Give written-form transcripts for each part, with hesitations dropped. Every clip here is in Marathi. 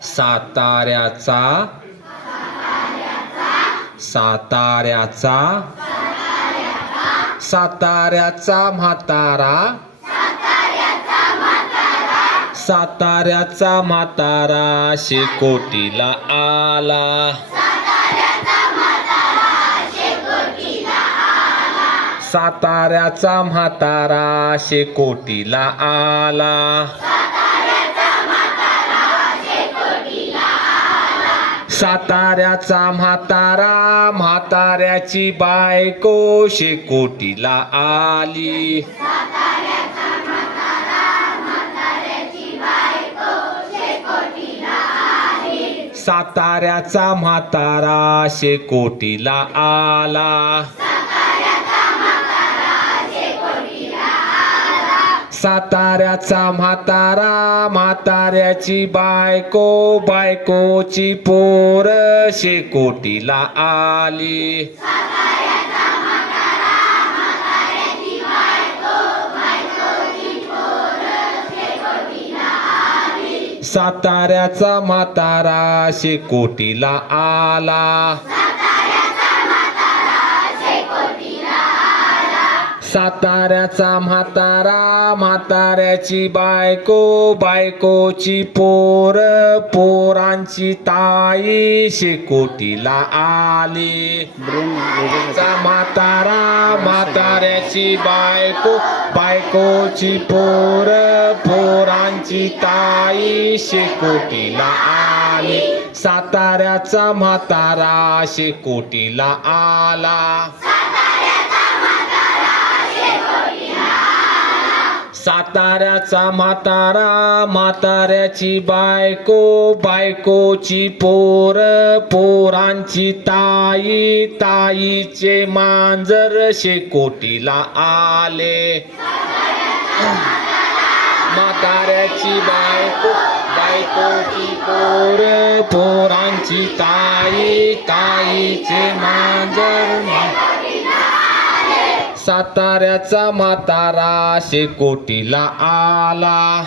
साताऱ्याचा साताऱ्याचा साताऱ्याचा म्हातारा साताऱ्याचा म्हातारा शेकोटीला आला साताऱ्याचा म्हातारा शेकोटीला आला साताऱ्याचा म्हातारा म्हाताऱ्याची बायको शेकोटीला आली साताऱ्याचा म्हातारा शेकोटीला आला साताऱ्याचा म्हातारा म्हाताऱ्याची बायको बायकोची पोर शेकोटीला आली साताऱ्याचा म्हातारा शेकोटीला आला साताऱ्याचा म्हातारा म्हाताऱ्याची बायको बायकोची पोर पोरांची ताई शेकोटीला आली म्हातारा म्हाताऱ्याची बायको बायकोची पोर पोरांची ताई शेकोटीला आली साताऱ्याचा म्हातारा शेकोटीला आला साताऱ्याचा म्हातारा म्हाताऱ्याची बायको बायकोची पोर पोरांची ताई ताईचे मांजर शेकोटीला आले म्हाताऱ्याची बायको बायकोची पोर पोरांची ताई ताईचे मांजर साताऱ्याचा म्हातारा शेकोटीला आला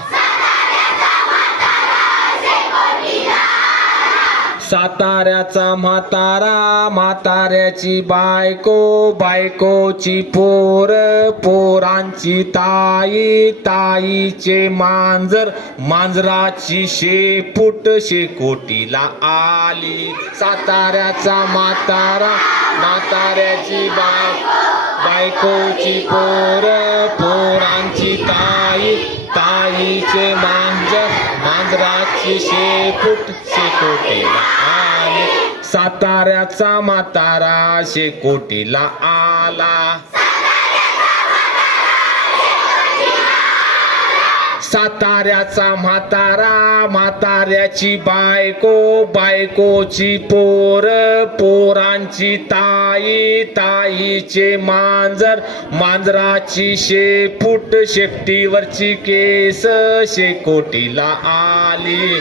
साताऱ्याचा म्हातारा म्हाताऱ्याची बायको बायकोची पोर पोरांची ताई ताईचे मांजर मांजराची शेपूट शेकोटीला आली साताऱ्याचा म्हातारा म्हाताऱ्याची बायकोची पोर पोरांची ताई ताईचे मांजर मांजराची शेपूट शेकोटीला आली साताऱ्याचा म्हातारा शेकोटीला आला साताऱ्याचा म्हातारा म्हाताऱ्याची बायको बायकोची पोर पोरांची ताई ताईचे मांजर मांजराची शेपूट शेपटीवरची केस शेकोटीला आली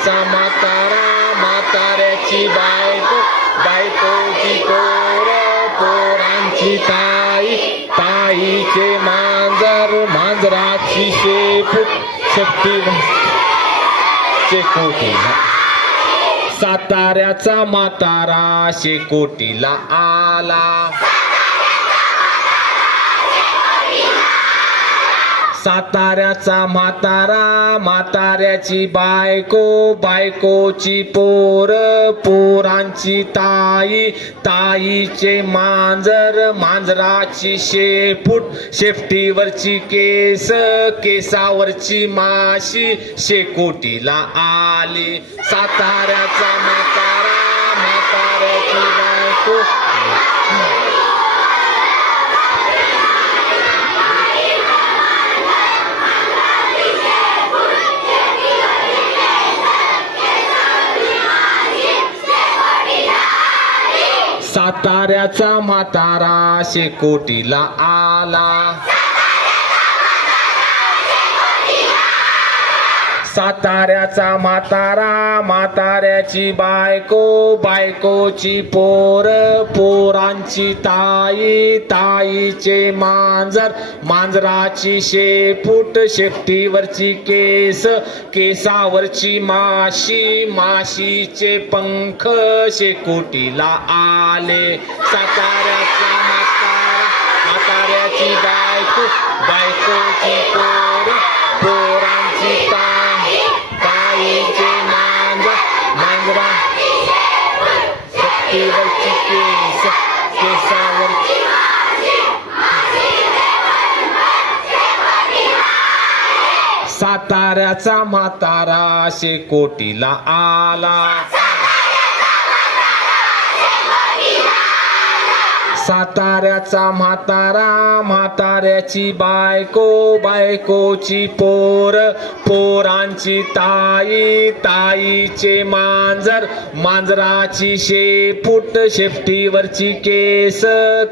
म्हातारा म्हाताऱ्याची बायको बायकोची पोर पोरांची ताई ताईचे मांजर मांजराची शेपूट शेकोटीला साताऱ्याचा म्हातारा शेकोटीला आला साताऱ्याचा म्हातारा म्हाताऱ्याची बायको बायकोची पोर पोरांची ताई ताईचे मांजर मांजराची शेपूट शेपटीवरची केस केसावरची माशी शेकोटीला आली साताऱ्याचा म्हातारा म्हाताऱ्याची बायको साताऱ्याचा म्हातारा शेकोटीला आला साताऱ्याचा म्हातारा म्हाताऱ्याची बायको बायकोची पोर पोरांची ताई ताईचे मांजर मांजराची शेपूट शेपटीवरची केस केसावरची माशी माशीचे पंख शेकोटीला आले साताऱ्याचा म्हातारा म्हाताऱ्याची बायको बायकोची पोर पोरांची ताईचे मांजर मांजरा शेपटीवरची केस केसावरची साताऱ्याचा म्हातारा शेकोटीला आला साताऱ्याचा म्हातारा म्हाताऱ्याची बायको बायकोची पोर पोरांची ताई ताईचे मांजर मांजराची शेपूट शेपटीवरची केस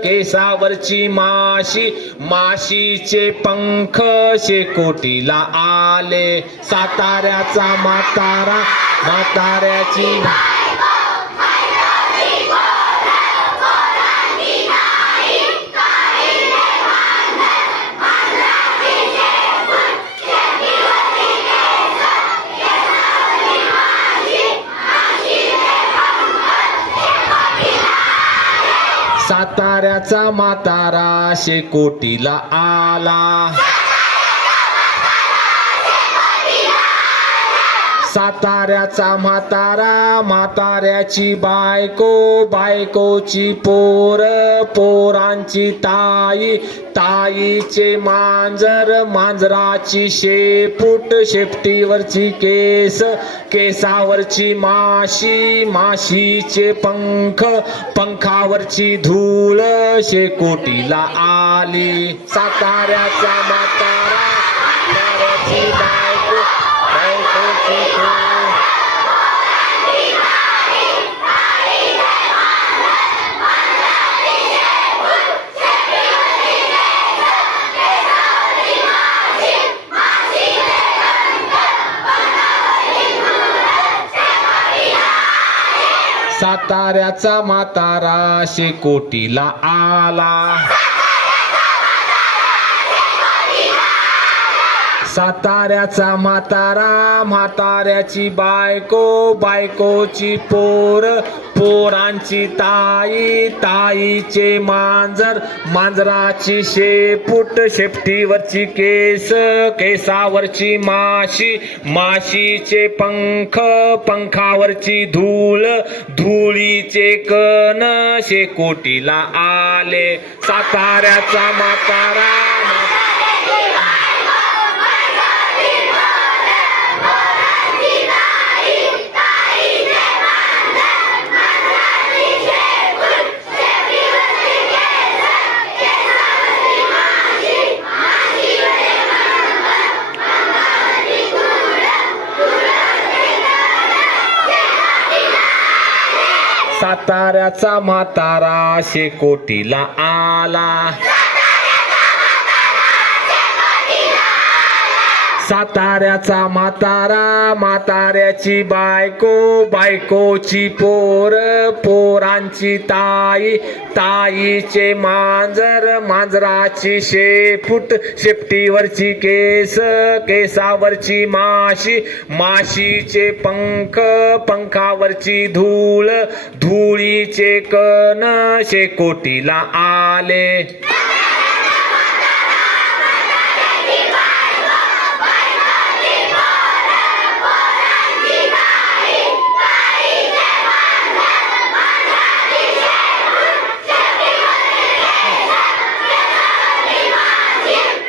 केसावरची माशी माशीचे पंख शेकोटीला आले साताऱ्याचा म्हातारा म्हाताऱ्याची साताऱ्याचा म्हातारा शेकोटीला आला साताऱ्याचा म्हातारा म्हाताऱ्याची बायको बायकोची पोर पोरांची ताई ताईचे मांजर मांजराची शेपूट शेपटीवरची केस केसावरची माशी माशीचे पंख पंखावरची धूळ शेकोटीला आली साताऱ्याचा म्हातारा म्हाताऱ्याची बायको बायकोची पोर साताऱ्याचा म्हातारा शेकोटीला आला साताऱ्याचा म्हातारा म्हाताऱ्याची बायको बायकोची पोर पोरांची ताई ताईचे मांजर मांजराची शेपूट शेपटीवरची केस केसावरची माशी माशीचे पंख पंखावरची धूळ धुळीचे कण शेकोटीला आले साताऱ्याचा म्हातारा साताऱ्याचा म्हातारा शेकोटीला आला साताऱ्याचा म्हातारा म्हाताऱ्याची बायको बायकोची पोर पोरांची ताई ताईचे मांजर मांजराची शेपूट शेपटीवरची केस केसावरची माशी माशीचे पंख पंखावरची धूळ धुळीचे कण शेकोटीला आले